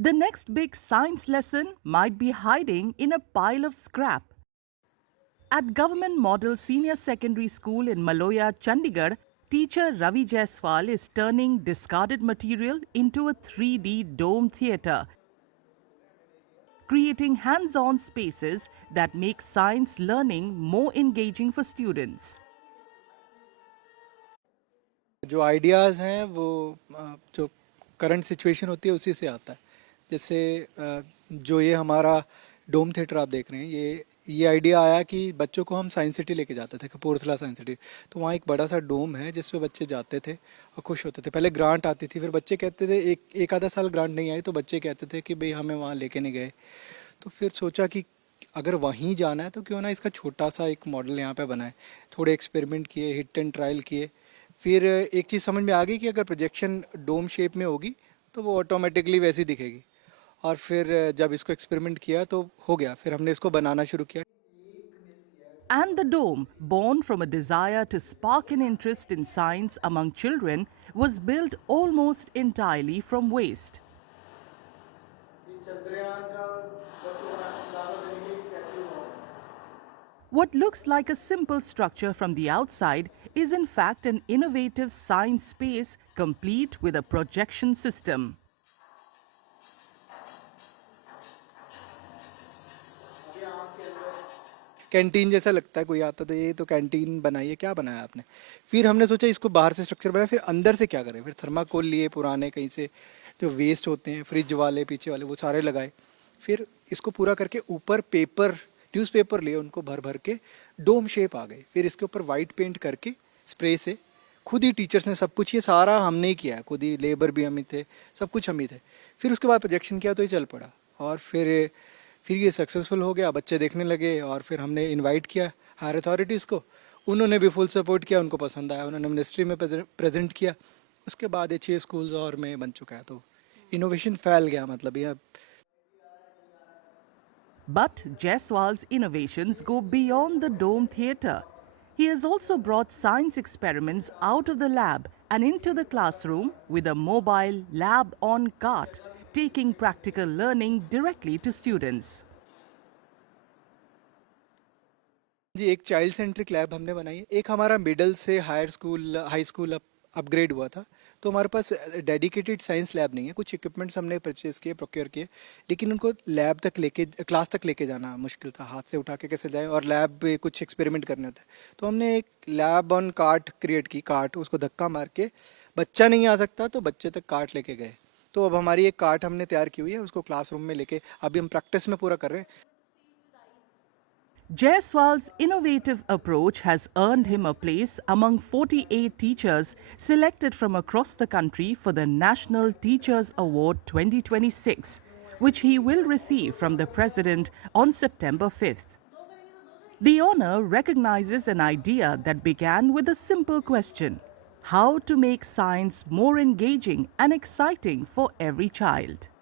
The next big science lesson might be hiding in a pile of scrap. At Government Model Senior Secondary School in Maloya, Chandigarh, teacher Ravi Jaiswal is turning discarded material into a 3D dome theatre, creating hands-on spaces that make science learning more engaging for students. जो ideas हैं वो जो current situation होती है उसी से आता है। जैसे जो ये हमारा डोम थिएटर आप देख रहे हैं, ये आइडिया आया कि बच्चों को हम साइंस सिटी लेके जाते थे, कपूरथला साइंस सिटी। तो वहाँ एक बड़ा सा डोम है जिस पे बच्चे जाते थे और खुश होते थे। पहले ग्रांट आती थी, फिर बच्चे कहते थे, एक आधा साल ग्रांट नहीं आई तो बच्चे कहते थे कि भाई हमें वहाँ लेके नहीं गए। तो फिर सोचा कि अगर वहीं जाना है तो क्यों ना इसका छोटा सा एक मॉडल यहाँ पे बनाए। थोड़े एक्सपेरिमेंट किए, हिट एंड ट्रायल किए। फिर एक चीज़ समझ में आ गई कि अगर प्रोजेक्शन डोम शेप में होगी तो वो ऑटोमेटिकली वैसी दिखेगी। और फिर जब इसको एक्सपेरिमेंट किया तो हो गया, फिर हमने इसको बनाना शुरू किया। And the dome, born from a desire to spark an interest in science among children, was built almost entirely from waste. What looks like a simple structure from the outside is in fact an innovative science space complete with a projection system. Canteen जैसा लगता है, कोई आता तो ये तो canteen बनाई है, क्या बनाया आपने। फिर हमने सोचा इसको बाहर से स्ट्रक्चर बनाया, फिर अंदर से क्या करें। फिर थर्माकोल लिए पुराने कहीं से, जो वेस्ट होते हैं फ्रिज वाले पीछे वाले, वो सारे लगाए। फिर इसको पूरा करके ऊपर पेपर, न्यूज़पेपर लिए, उनको भर भर के डोम शेप आ गई। फिर इसके ऊपर वाइट पेंट करके स्प्रे से, खुद ही टीचर्स ने सब कुछ, ये सारा हमने ही किया है, खुद ही, लेबर भी हम ही थे, सब कुछ हम ही थे। फिर उसके बाद प्रोजेक्शन किया तो ये चल पड़ा और फिर ये सक्सेसफुल हो गया, बच्चे देखने लगे। और फिर हमने इनवाइट किया हायर अथॉरिटीज़ को, उन्होंने भी फुल सपोर्ट किया, उनको पसंद आया, उन्होंने मिनिस्ट्री में प्रेजेंट किया। उसके बाद ये 6 स्कूल्स और में बन चुका है। तो इनोवेशन फैल गया, मतलब ये। But Jaiswal's innovations go beyond the dome theatre. He has also brought science experiments out of the lab and into the classroom with a mobile lab on cart, taking practical learning directly to students. जी, एक child centric lab हमने बनाई है। एक हमारा middle से high school upgrade हुआ था, तो हमारे पास डेडिकेटेड साइंस लैब नहीं है। कुछ इक्विपमेंट्स हमने परचेज किए, प्रोक्योर किए, लेकिन उनको लैब तक लेके, क्लास तक लेके जाना मुश्किल था। हाथ से उठा के कैसे जाए, और लैब पे कुछ एक्सपेरिमेंट करने होते हैं। तो हमने एक लैब ऑन कार्ट क्रिएट की। कार्ट, उसको धक्का मार के, बच्चा नहीं आ सकता तो बच्चे तक कार्ट लेके गए। तो अब हमारी एक कार्ट हमने तैयार की हुई है, उसको क्लासरूम में लेके अभी हम प्रैक्टिस में पूरा कर रहे हैं। Jaiswal's innovative approach has earned him a place among 48 teachers selected from across the country for the National Teachers Award 2026, which he will receive from the President on September 5th. The honor recognizes an idea that began with a simple question: how to make science more engaging and exciting for every child.